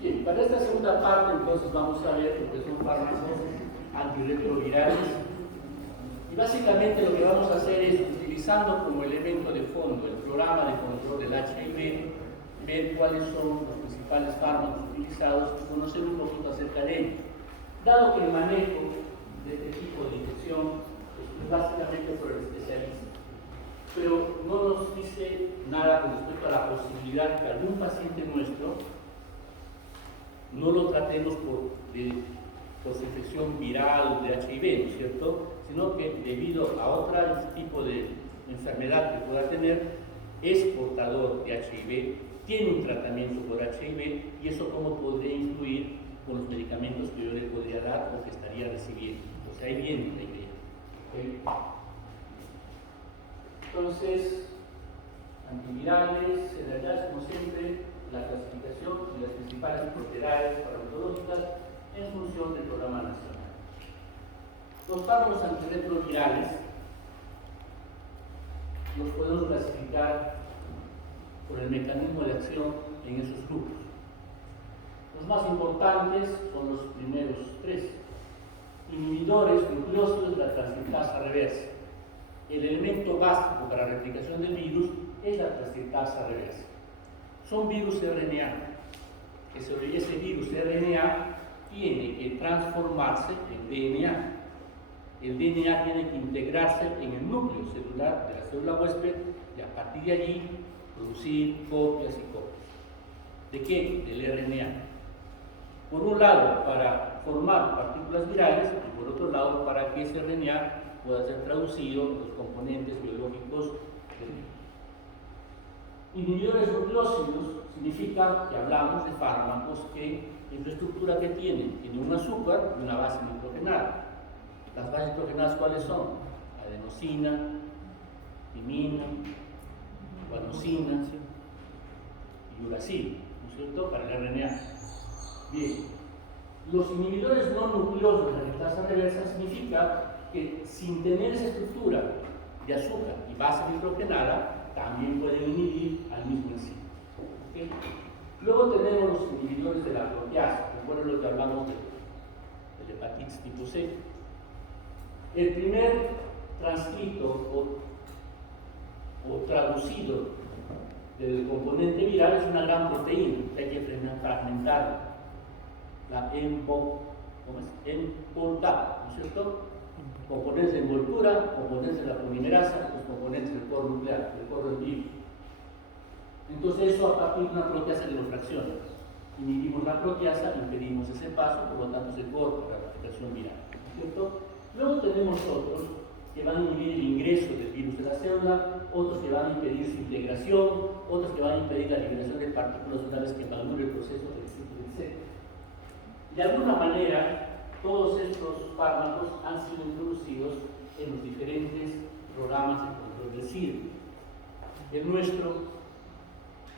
Bien, para esta segunda parte entonces vamos a ver lo que son fármacos antirretrovirales. Y básicamente lo que vamos a hacer es, utilizando como elemento de fondo el programa de control del HIV, ver cuáles son los principales fármacos utilizados y conocer un poquito acerca de ellos. Dado que el manejo de este tipo de infección es básicamente por el especialista, pero no nos dice nada con respecto a la posibilidad de que algún paciente nuestro no lo tratemos por su infección viral de HIV, ¿no es cierto? Sino que debido a otro tipo de enfermedad que pueda tener, es portador de HIV, tiene un tratamiento por HIV, y eso cómo podría influir con los medicamentos que yo le podría dar o que estaría recibiendo. O sea, ahí viene la idea. ¿Okay? Entonces, antivirales, en realidad, como siempre, la clasificación y las principales propiedades farmacológicas en función del programa nacional. Los fármacos antirretrovirales los podemos clasificar por el mecanismo de acción en esos grupos. Los más importantes son los primeros tres. Inhibidores nucleósidos de la transcriptasa reversa. El elemento básico para la replicación del virus es la transcriptasa reversa. Son virus RNA. Ese virus RNA tiene que transformarse en DNA. El DNA tiene que integrarse en el núcleo celular de la célula huésped y a partir de allí producir copias y copias. ¿De qué? Del RNA. Por un lado, para formar partículas virales, y por otro lado, para que ese RNA pueda ser traducido en los componentes biológicos del virus. Inhibidores nucleósidos significa que hablamos de fármacos que en su estructura que tienen un azúcar y una base nitrogenada. Las bases nitrogenadas, ¿cuáles son? Adenosina, timina, guanosina y uracil, ¿no es cierto? Para el RNA. Bien, los inhibidores no nucleosos de la transcriptasa reversa significa que sin tener esa estructura de azúcar y base nitrogenada, también pueden inhibir al mismo enzima. ¿Okay? Luego tenemos los inhibidores de la proteasa, recuerden lo que hablamos de hepatitis tipo C. El primer transcrito o traducido del componente viral es una gran proteína, que hay que fragmentarla. La empoltada, ¿no es cierto? Componentes de envoltura, componentes de la polimerasa, los componentes del core nuclear, del core del virus. Entonces eso a partir de una proteasa de fracciona. Inhibimos la proteasa, impedimos ese paso, por lo tanto se corta la replicación viral, ¿no es cierto? Luego tenemos otros que van a inhibir el ingreso del virus de la célula, otros que van a impedir su integración, otros que van a impedir la liberación de partículas virales que madure el proceso del ciclo, etc. De alguna manera, todos estos fármacos han sido introducidos en los diferentes programas de control del SIDA. El nuestro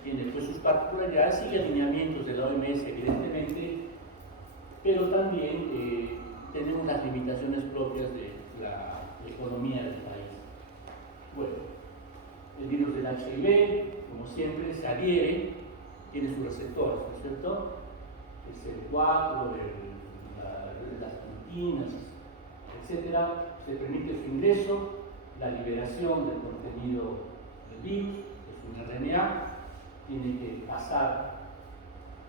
tiene pues sus particularidades y alineamientos de la OMS, evidentemente, pero también tenemos las limitaciones propias de la economía del país. Bueno, el virus del HIV, como siempre, se adhiere, tiene sus receptores, ¿no es cierto? El CD4, las proteínas, etc. Se permite su ingreso, la liberación del contenido del virus, es un RNA, tiene que pasar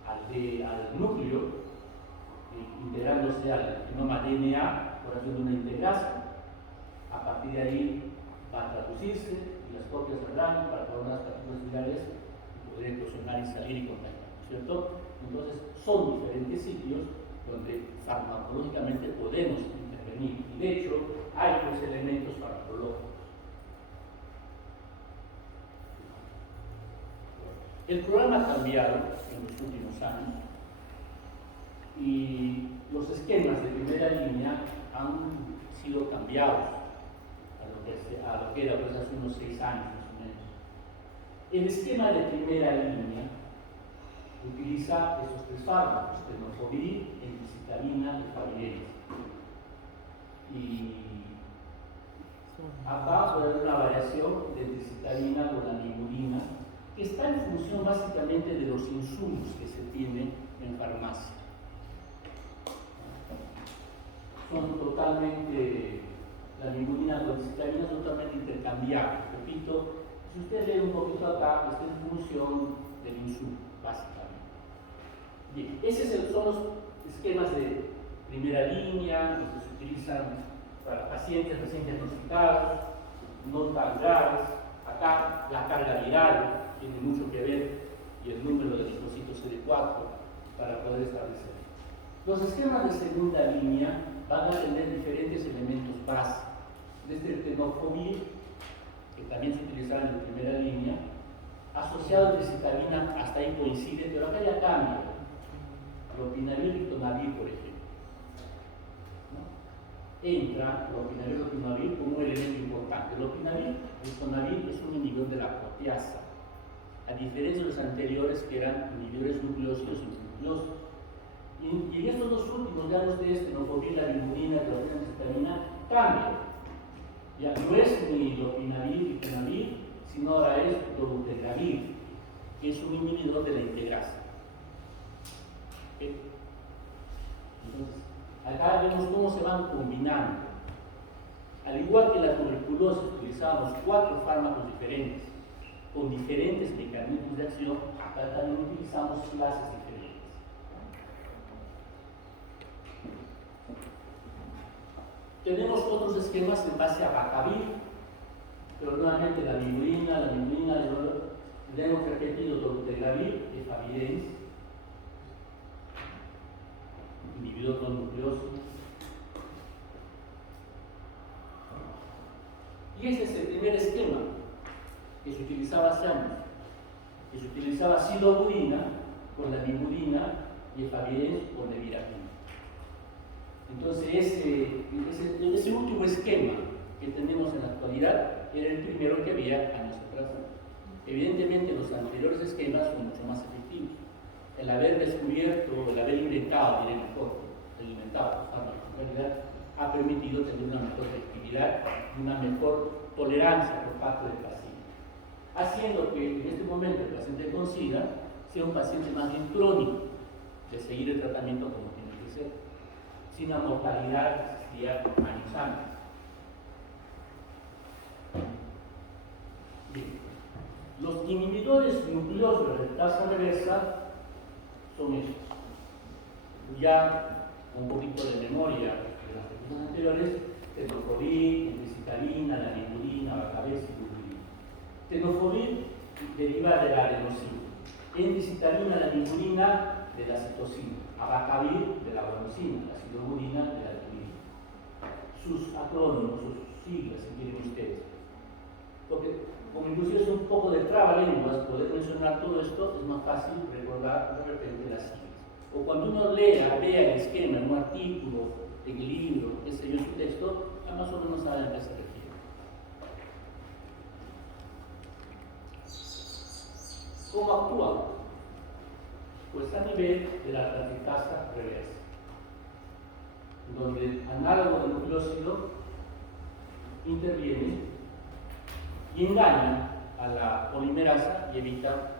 al núcleo, integrándose al genoma DNA por haciendo una integrasa. A partir de ahí va a traducirse y las copias saldrán para formar las partículas virales y poder eclosionar y salir y contaminar, ¿no es cierto? Entonces son diferentes sitios donde farmacológicamente podemos intervenir, y de hecho hay pues elementos farmacológicos. El programa ha cambiado en los últimos años y los esquemas de primera línea han sido cambiados a lo que era pues hace unos 6 años más o menos. El esquema de primera línea utiliza esos tres fármacos, tenofovir, endicitabina y favirenz. Y acá puede haber una variación de endicitabina con la niburina, que está en función básicamente de los insumos que se tienen en farmacología. farmacia. Son totalmente, la limudina con citabina son totalmente intercambiables. Repito, si usted lee un poquito acá, está en función del insumo, básicamente. Bien, esos son los esquemas de primera línea, los que se utilizan para pacientes recién diagnosticados, no tan graves. Acá la carga viral tiene mucho que ver y el número de linfocitos CD4 para poder establecer. Los esquemas de segunda línea van a tener diferentes elementos base, desde el tenofovir, que también se utilizaba en la primera línea, asociado a citabina, hasta ahí coincide, pero acá ya cambia. Lopinavir y ritonavir, por ejemplo. Entra lopinavir y ritonavir como un elemento importante. Lopinavir y ritonavir es un inhibidor de la proteasa, a diferencia de los anteriores que eran inhibidores nucleósidos y nucleósidos. Y en estos dos últimos, ya ustedes, tenofovir, la limudina, la citabina, cambian. Ya no es ni lopinavir y ritonavir, sino ahora es dolutegravir, que es un inhibidor de la integrasa. ¿Okay? Entonces, acá vemos cómo se van combinando. Al igual que la tuberculosis, utilizábamos 4 fármacos diferentes, con diferentes mecanismos de acción, acá también utilizamos clases diferentes. Tenemos otros esquemas en base a Bacavir, pero nuevamente la limudina, le hemos repetido dolutegravir, efavirenz, inhibidor no nucleósido. Y ese es el primer esquema que se utilizaba hace años, que se utilizaba silobudina con la limudina y efavirenz con levirapina. Entonces ese último esquema que tenemos en la actualidad era el primero que había años atrás. Evidentemente los anteriores esquemas son mucho más efectivos. El haber descubierto, el haber inventado, diré mejor, los fármacos en realidad, ha permitido tener una mejor efectividad y una mejor tolerancia por parte del paciente, haciendo que en este momento el paciente con SIDA sea un paciente más bien crónico de seguir el tratamiento como tiene que ser, sin la mortalidad que existía años antes. Bien. Los inhibidores nucleosos de reductasa reversa son estos. Ya un poquito de memoria de las películas anteriores: tenofovir, citabina, la limudina, Bacavir, silobudina. Tenofovir deriva de la adenosina, endicitabina, la limudina, de la citosina, abacavir de la guanosina, la silobudina de la limudina. Sus acrónimos, sus siglas, si quieren ustedes. Porque como inclusive es un poco de trabalenguas poder mencionar todo esto, es más fácil recordar de repente las siglas. O cuando uno vea el esquema en un artículo, en el libro, qué sé yo, en su texto, ya más o menos saben a qué se refiere. ¿Cómo actúan? Pues a nivel de la transcriptasa reversa, donde el análogo del nucleósido interviene y engaña a la polimerasa y evita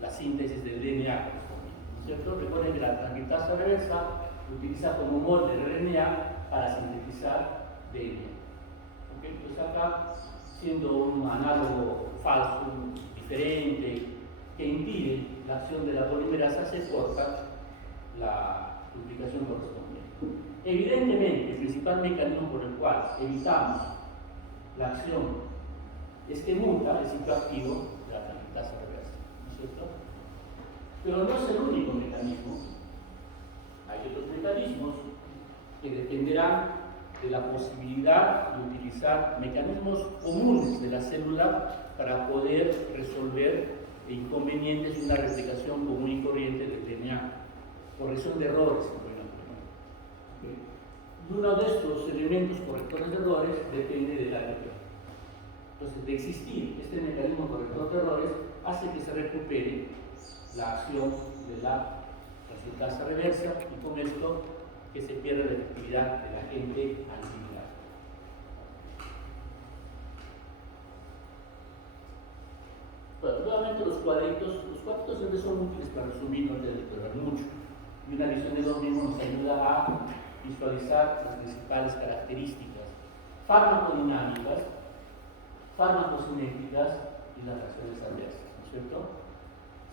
la síntesis del DNA, ¿no es cierto? Recuerden que la transcriptasa reversa utiliza como molde el RNA para sintetizar DNA. ¿Okay? Entonces acá, siendo un análogo falso, diferente, que impide la acción de la polimerasa, se corta la duplicación correspondiente. Evidentemente, el principal mecanismo por el cual evitamos la acción es que muta el ciclo activo de la transcriptasa reversa, ¿no es cierto? Pero no es el único mecanismo. Hay otros mecanismos que dependerán de la posibilidad de utilizar mecanismos comunes de la célula para poder resolver inconvenientes de una replicación común y corriente del DNA, corrección de errores, y uno de estos elementos correctores de errores depende del ADP. Entonces, de existir este mecanismo corrector de errores, hace que se recupere la acción de la transcriptasa reversa y con esto que se pierda la efectividad del agente antiviral. Bueno, nuevamente los cuadritos siempre son útiles para resumir, no te debe durar mucho. Y una visión de los mismos nos ayuda a visualizar las principales características farmacodinámicas, farmacocinéticas y las reacciones adversas, ¿no es cierto?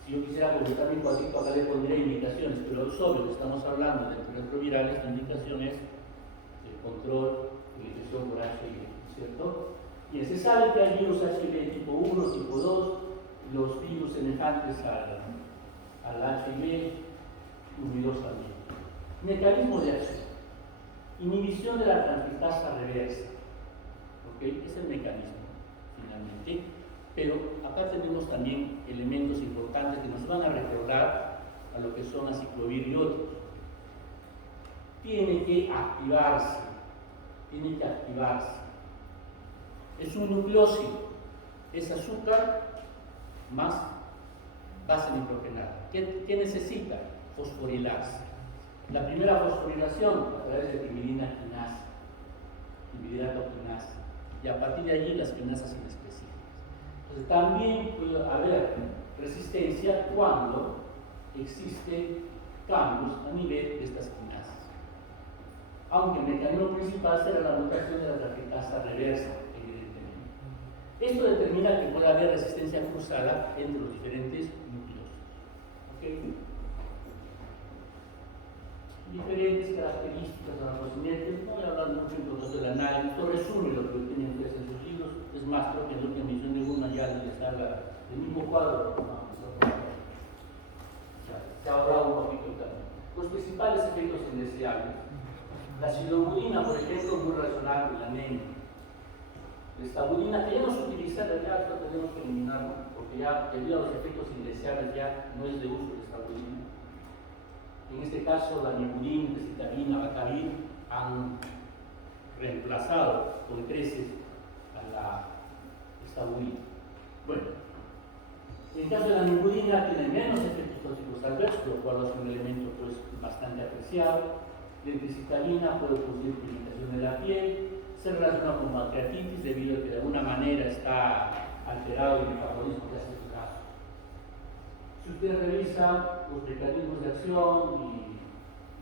Si yo quisiera completar mi cuadrito, acá le pondría indicaciones, pero es obvio que estamos hablando de antirretrovirales, la indicación es el control de infección por HIV, ¿no es cierto? Y se sabe que hay virus HIV tipo 1, tipo 2, los virus semejantes al HIV 1 y 2 también. Mecanismo de acción. Inhibición de la transcriptasa reversa. ¿Okay? Es el mecanismo, finalmente. Pero acá tenemos también elementos importantes que nos van a recordar a lo que son aciclovirióticos. Tiene que activarse. Es un nucleósido. Es azúcar más base nitrogenada. ¿Qué necesita? Fosforilarse. La primera fosforilación a través de timidina quinasa, timidato quinasa, y a partir de allí las quinasas inespecíficas. Entonces, también puede haber resistencia cuando existen cambios a nivel de estas quinasas. Aunque el mecanismo principal será la mutación de la transcriptasa reversa, evidentemente. Esto determina que puede haber resistencia cruzada entre los diferentes núcleos. ¿Okay? Diferentes características de la farmacocinética. No voy a hablar mucho en todo el análisis, esto resume lo que tienen ustedes en sus libros. Es más, creo que en la última emisión de una ya está el mismo cuadro. Se ha ahorrado un poquito también. Los principales efectos indeseables. La silobudina, por ejemplo, muy relacionada con la anemia. La estabudina, que ya no se utiliza, ya esto tenemos que eliminarlo, porque ya debido a los efectos indeseables ya no es de uso la estabudina. En este caso, la nibudina, citabina, bacavir han reemplazado con creces a la estabudina. Bueno, en el caso de la nibudina tiene menos efectos tóxicos adversos, lo cual es un elemento pues, bastante apreciado. La citabina puede producir pigmentación de la piel, se relaciona con pancreatitis debido a que de alguna manera está alterado el metabolismo que hace su caso. Si usted revisa los mecanismos de acción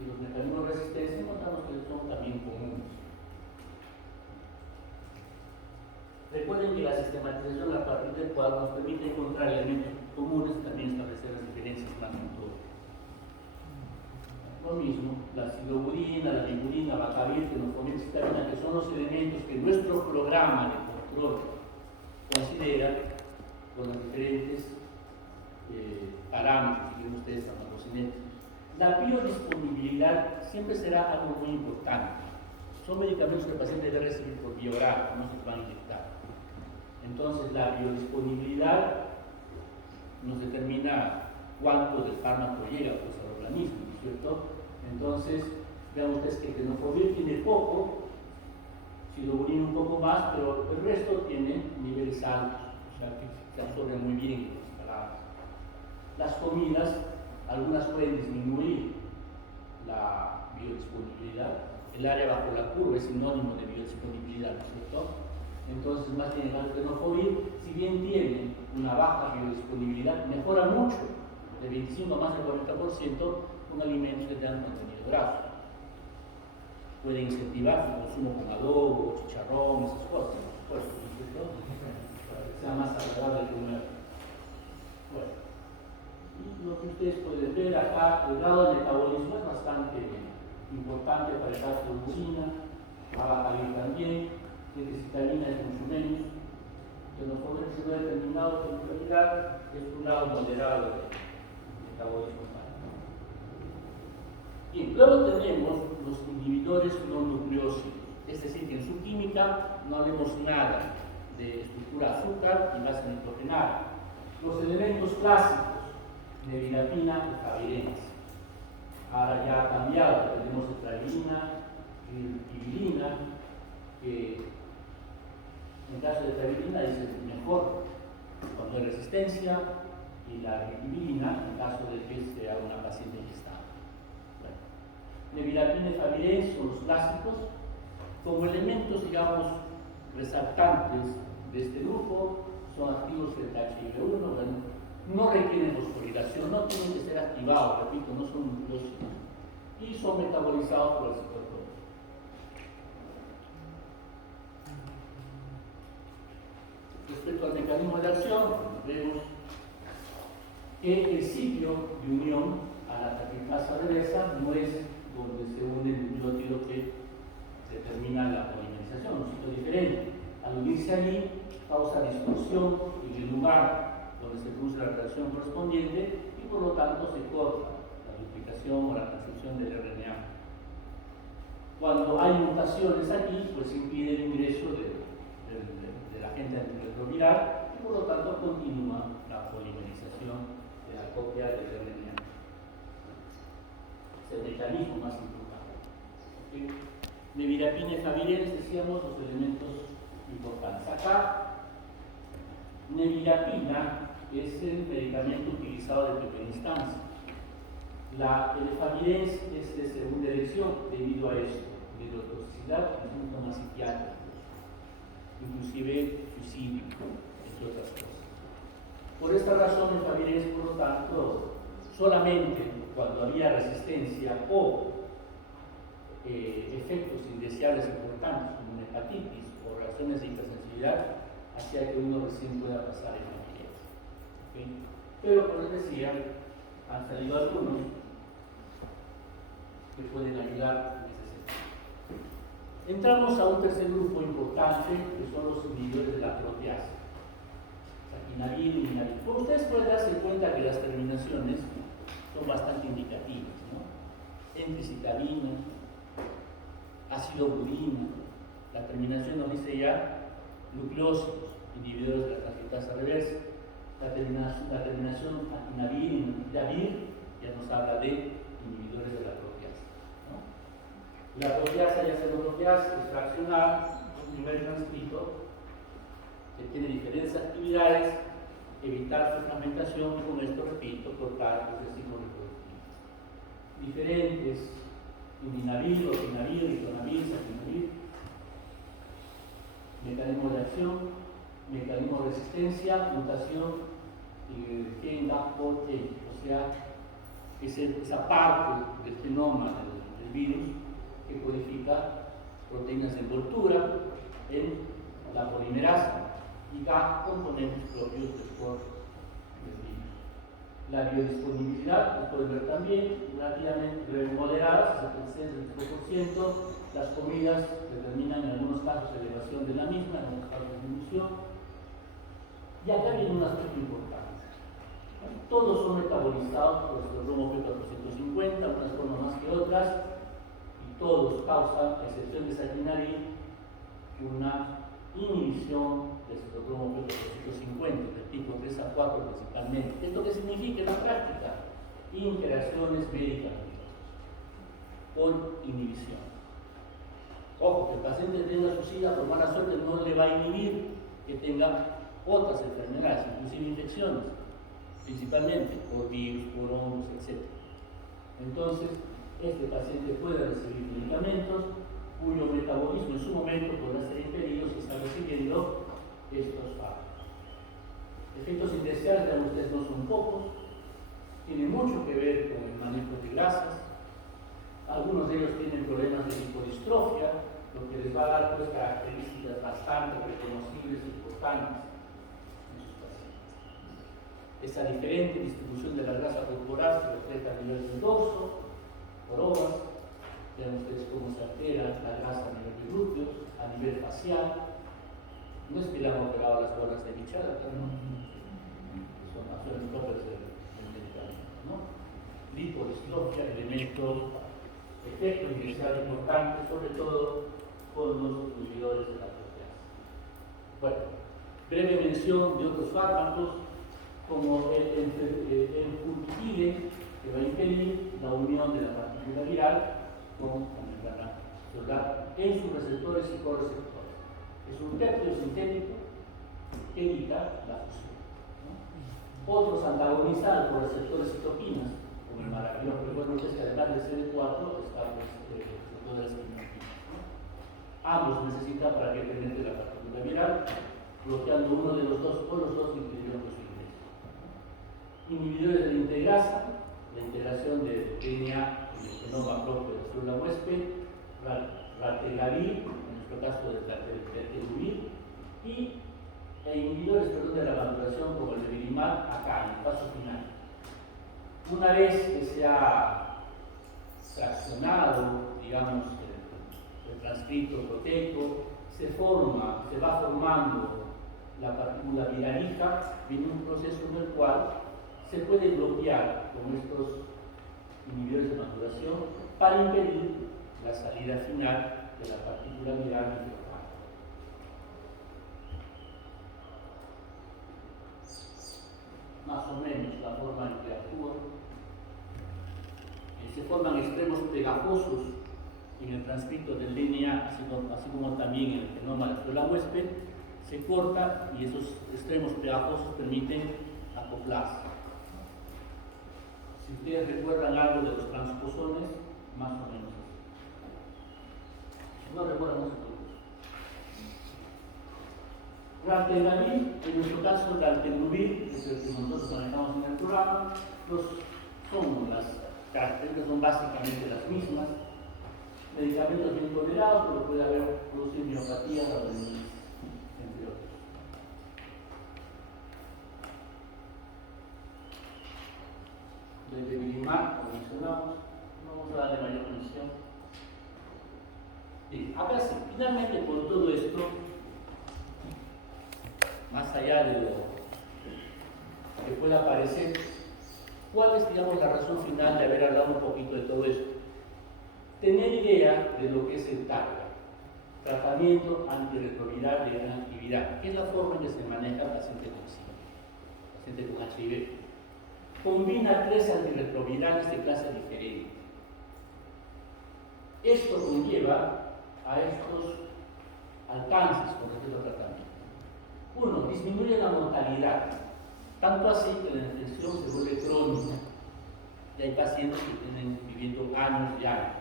y los mecanismos de resistencia, encontramos que son también comunes. Recuerden que la sistematización a partir del cuadro nos permite encontrar elementos comunes y también establecer las diferencias más en todo. Lo mismo, la silobudina, la nibudina, bacavir, que nos comenta citabina, que son los elementos que nuestro programa de control considera con los diferentes parámetros que tienen ustedes farmacocinéticos. La biodisponibilidad siempre será algo muy importante. Son medicamentos que el paciente debe recibir por vía oral, no se van a inyectar. Entonces, la biodisponibilidad nos determina cuánto del fármaco llega pues, al organismo, ¿no es cierto? Entonces, vean ustedes que el tenofovir tiene poco, silobudina un poco más, pero el resto tiene niveles altos, o sea que se absorben muy bien las palabras. Las comidas, algunas pueden disminuir la biodisponibilidad. El área bajo la curva es sinónimo de biodisponibilidad, ¿no es cierto? Entonces, más bien el tenofovir, si bien tiene una baja biodisponibilidad, mejora mucho, de 25 a más del 40%, con alimentos que tengan contenido graso. Puede incentivar su consumo con adobo, chicharrón, esas cosas, por supuesto, ¿no es cierto? Para que sea más agradable de comer. Bueno, y lo que ustedes pueden ver acá, el grado de metabolismo es bastante importante para el caso de glucina, para la también, que citabina es mucho menos. Que los jóvenes se ve determinado en realidad es un grado moderado de metabolismo. Y luego tenemos los inhibidores no nucleósidos, es decir, que en su química no hablemos nada de estructura azúcar y base nitrogenada. Los elementos clásicos de virapina y favirense. Ahora ya ha cambiado, tenemos etravirina y virina, que en el caso de etravirina dice mejor cuando hay resistencia, y la virina en caso de que sea una paciente gestada. Nevirapina y favirense son los clásicos, como elementos, digamos, resaltantes de este grupo, son activos frente a HIV1, bueno, no requieren fosforilación, no tienen que ser activados, repito, no son nucleósidos. son metabolizados por el citocromo. Respecto al mecanismo de acción, vemos que el sitio de unión a la taquipasa reversa no es donde se une el nucleótido que determina la polimerización, un sitio diferente. Al unirse allí, causa distorsión en el lugar donde se produce la reacción correspondiente y por lo tanto se corta la duplicación o la transcripción del RNA. Cuando hay mutaciones aquí, pues impide el ingreso del agente antirretroviral y por lo tanto continúa la polimerización de la copia del RNA. Es el mecanismo más importante. ¿Okay? Nevirapina y favirenz, decíamos, los elementos importantes. Acá, nevirapina es el medicamento utilizado de primera instancia. La favirenz es de segunda elección debido a esto, hidrotoxicidad y síntomas psiquiátricos, inclusive suicidio, entre otras cosas. Por esta razón, el favirenz, por lo tanto, solamente cuando había resistencia o efectos indeseables importantes como una hepatitis o reacciones de hipersensibilidad, hacía que uno recién pueda pasar en favirenz. ¿Okay? Pero, como les decía, han salido algunos que pueden ayudar en ese sentido. Entramos a un tercer grupo importante, que son los inhibidores de la proteasa. Saquinavir y minavir. Como ustedes pueden darse cuenta que las terminaciones son bastante indicativas, ¿no? Entecitabina, ácido urina. La terminación nos dice ya nucleósidos, inhibidores de la transcriptasa reversa. La terminación atinavir y nitidavir ya nos habla de inhibidores de la proteasa, ¿no? La proteasa, ya sea proteasa, es fraccionada, un primer transcrito que tiene diferentes actividades, evitar su fragmentación y con esto, repito, cortar el ciclo reproductivo. Diferentes, indinavir, otinavir, ritonavir, saquinavir, mecanismo de acción, mecanismo de resistencia, mutación, gen gap protein, o sea, esa parte del genoma del virus que codifica proteínas de envoltura en la polimerasa y da componentes propios del cuerpo del virus. La biodisponibilidad, lo pueden ver también, relativamente moderada, 76-25%. Las comidas determinan en algunos casos elevación de la misma, en algunos casos disminución. Y acá viene un aspecto importante. Todos son metabolizados por el cromo P450, unas formas más que otras, y todos causan, a excepción de saquinavir, una inhibición del citocromo P450, del tipo 3 a 4 principalmente. ¿Esto qué significa en la práctica? Interacciones medicamentosas por inhibición. Ojo, que el paciente tenga su SIDA por mala suerte no le va a inhibir que tenga otras enfermedades, inclusive infecciones, principalmente por virus, por hongos, etc. Entonces, este paciente puede recibir medicamentos cuyo metabolismo en su momento podrá ser impedido si está recibiendo estos fármacos. Efectos indeseables, vean ustedes, no son pocos, tienen mucho que ver con el manejo de grasas. Algunos de ellos tienen problemas de lipodistrofia, lo que les va a dar pues características bastante reconocibles e importantes en sus pacientes. Esa diferente distribución de la grasa corporal se refleja a nivel del dorso, por ovas. Vean ustedes cómo se altera la grasa a nivel de glúteos, a nivel facial. No es que le han operado las bolas de bichada, pero no. Son acciones propias del medicamento, ¿no? Lipodistrofia, elementos, efecto inicial importante, sobre todo con los inhibidores de la proteasa. Bueno, breve mención de otros fármacos, como el fultipide, que va a impedir la unión de la partícula viral con la membrana celular en sus receptores y correceptores. Es un péptido sintético que evita la fusión, ¿no? Otros antagonizados por receptores citoquinas, como el maravilloso, recuerden ustedes que además del CD4 está el receptor de las quimioquinas, ¿no? Ambos necesitan para que penetre la partícula viral, bloqueando uno de los dos o los dos impidieron su ingreso, ¿no? Inhibidores de la integrasa, la integración de DNA en el genoma propio de célula huésped, ratelavir, en nuestro caso del telteluvir, e inhibidores de la maduración como el levilimab acá, en el paso final. Una vez que se ha fraccionado, digamos, el transcripto proteico, se va formando la partícula viraliza, viene un proceso en el cual se puede bloquear con estos inhibidores de maduración para impedir la salida final de la partícula viral microfágica. Más o menos la forma en que actúa. Se forman extremos pegajosos en el transcripto del DNA, así como también en el genoma de la célula huésped, se corta y esos extremos pegajosos permiten acoplarse. Si ustedes recuerdan algo de los transposones, más o menos así. Si no recuerdan, no se preocupen. Ratelavir, en nuestro caso, rateluvir, es el que nosotros manejamos en el programa, las características son básicamente las mismas. Medicamentos bien tolerados, pero puede haber producir miopatía o adenosis, entre otros. Del levilimab, como mencionamos, no vamos a darle mayor atención. Bien, ahora sí, finalmente por todo esto, más allá de lo que pueda parecer, ¿cuál es, digamos, la razón final de haber hablado un poquito de todo esto? Tener idea de lo que es el TARGA, tratamiento antirretroviral de gran actividad, que es la forma en que se maneja el paciente con HIV. Combina 3 antirretrovirales de clase diferente. Esto conlleva a estos alcances con respecto al tratamiento. 1. Disminuye la mortalidad, tanto así que la infección se vuelve crónica. Y hay pacientes que tienen viviendo años y años,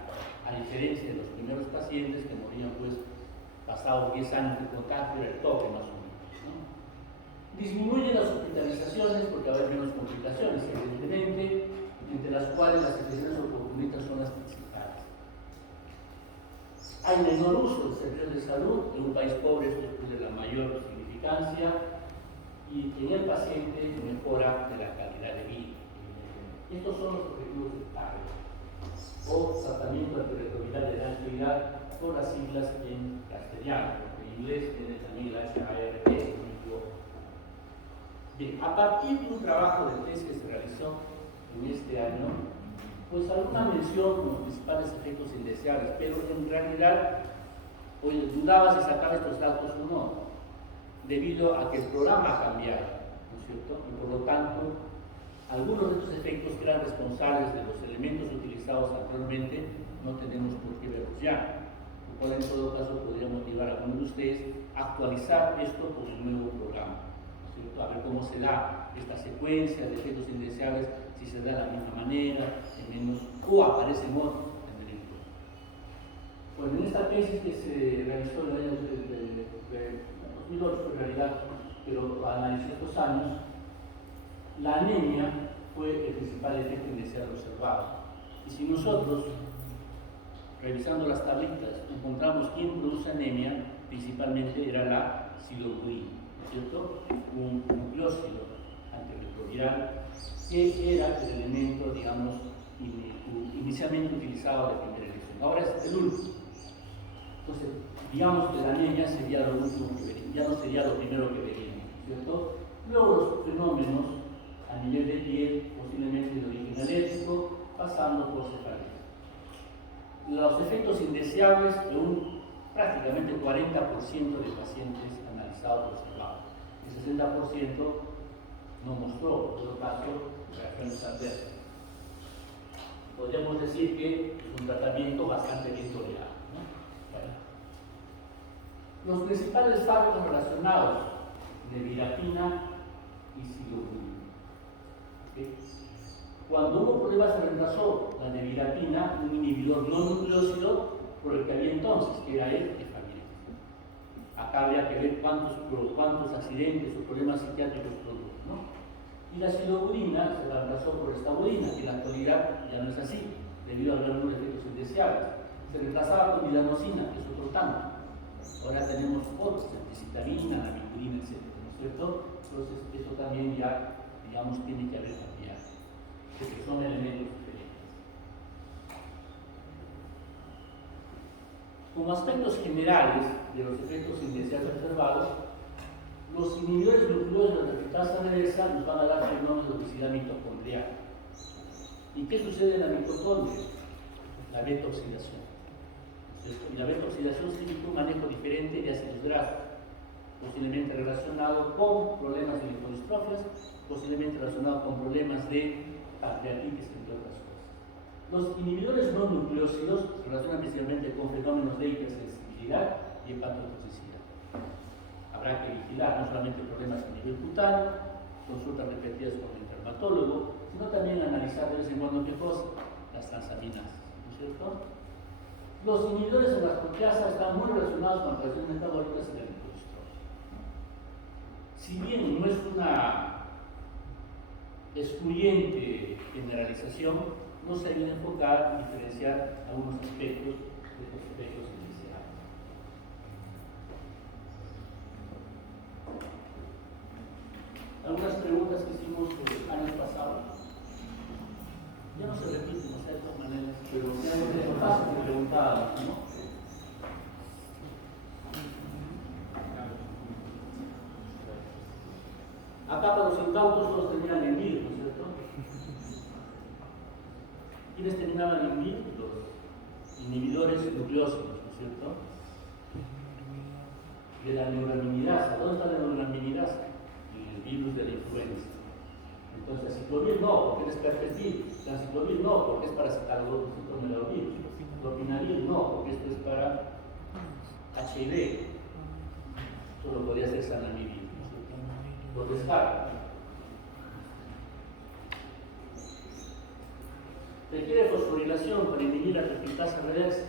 a diferencia de los primeros pacientes que morían pues pasados 10 años de contagio, era el toque más o menos, ¿no? Disminuye las hospitalizaciones porque va a haber menos complicaciones, evidentemente, entre las cuales las infecciones oportunistas son las principales. Hay menor uso de servicios de salud, en un país pobre esto es de la mayor significancia, y en el paciente mejora de la calidad de vida. Estos son los objetivos del TARGA, o tratamiento antirretroviral de gran actividad, por las siglas en castellano, porque en inglés tiene también la HART. Bien, a partir de un trabajo de test que se realizó en este año, pues alguna mención con los principales efectos indeseables, pero en realidad pues, dudaba si sacar estos datos o no, debido a que el programa ha cambiado, ¿no es cierto? Y por lo tanto, algunos de estos efectos que eran responsables de los elementos utilizados anteriormente no tenemos por qué verlos ya, lo cual en todo caso podría motivar a algunos de ustedes a actualizar esto con el nuevo programa, ¿no es cierto? A ver cómo se da esta secuencia de efectos indeseables, si se da de la misma manera, en menos, o aparecen otros, tener en cuenta. Bueno, en esta tesis que se realizó en el año de 2008 en realidad, pero analizó estos años, la anemia fue el principal efecto indeseado observado. Y si nosotros, revisando las tablitas, encontramos quién produce anemia, principalmente era la silodurina, ¿no es cierto? Un nucleósido antirretroviral que era el elemento, digamos, inicialmente utilizado de primera elección. Ahora es el último. Entonces, digamos que la anemia sería lo último que veríamos, ya no sería lo primero que veríamos, ¿cierto? Luego los fenómenos a nivel de piel, posiblemente de origen alérgico, pasando por cefalea. Los efectos indeseables de un prácticamente 40% de pacientes analizados observados. El 60% no mostró, en todo caso, reacciones adversas. Podríamos decir que es un tratamiento bastante bien tolerado, ¿no? Bueno. Los principales fármacos relacionados de virapina y silodurina. ¿Okay? Cuando hubo problemas se reemplazó la de virapina, un inhibidor no nucleósido, por el que había entonces, que era el efavirenz. Acá habría que ver cuántos accidentes o problemas psiquiátricos produjo, ¿no? Y la silodurina se reemplazó por estaudina, que en la actualidad ya no es así, debido a algunos efectos indeseables. Se reemplazaba con vilanosina, que es otro tanto. Ahora tenemos otros, citabina, naviculina, etc. ¿No es cierto? Entonces, eso también ya, digamos, tiene que haber cambiado. Porque son elementos diferentes. Como aspectos generales de los efectos indeseados observados, los inhibidores nucleosos de la replicasa reversa nos van a dar fenómenos de obesidad mitocondrial. ¿Y qué sucede en la mitocondria? La beta-oxidación. Y la beta-oxidación significa un manejo diferente de ácidos grasos, posiblemente relacionado con problemas de lipodistrofias, posiblemente relacionado con problemas de pancreatitis, entre otras cosas. Los inhibidores no nucleósidos se relacionan principalmente con fenómenos de hipersensibilidad y hepatotoxicidad. Habrá que vigilar no solamente problemas a nivel cutáneo, consultas repetidas con el dermatólogo, sino también analizar de vez en cuando qué cosa, las transaminasas, ¿no es cierto? Los inhibidores de las proteasas están muy relacionados con las reacciones metabólicas y la lipodistrofia. Si bien no es una excluyente generalización, no se debe enfocar y diferenciar algunos aspectos de los efectos indeseados. Algunas preguntas que hicimos los años pasados. Ya no se repiten, o sea, de todas maneras, pero ya no es lo fácil que preguntábamos, ¿no? Acá para los incautos todos terminan en vir, ¿no es cierto? ¿Quiénes terminaban en vir? Los inhibidores nucleósidos, ¿no es cierto? De la neuraminidasa. ¿Dónde está la neuraminidasa? En el virus de la influenza. Entonces, aciclovir no, porque es perfectil. La aciclovir no, porque es para citomegalovirus. Lopinavir no, porque esto es para HIV. Solo podría ser sanamivir. Lo descarta. Requiere fosforilación para inhibir la replicasa reversa.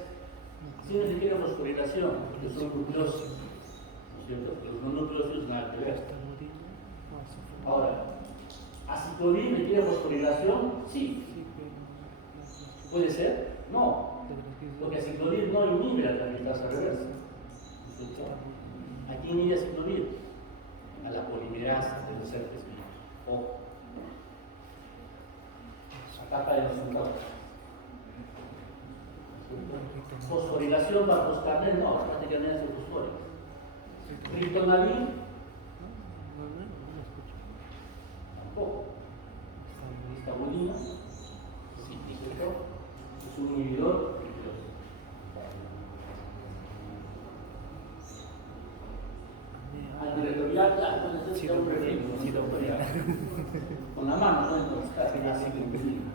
Si no requiere fosforilación, porque son nucleósidos. ¿No es cierto? Los no nucleósidos nada que ver. Ahora, ¿aciclovir requiere fosforilación? Sí. ¿Puede ser? No. Porque aciclovir no inhibe la replicasa reversa. ¿No es cierto? ¿A quién inhibe aciclovir? A la polimerasa de los herpes virus. Ojo. Acá de los centauros. Fosforilación para foscarnet, no, prácticamente hace fosfórico. Ritonavir, tampoco. Estabulina, sí, ¿cierto? Es un inhibidor. Antirretroviral, claro, entonces es un reflejo, con la mano, ¿no? Entonces casi así como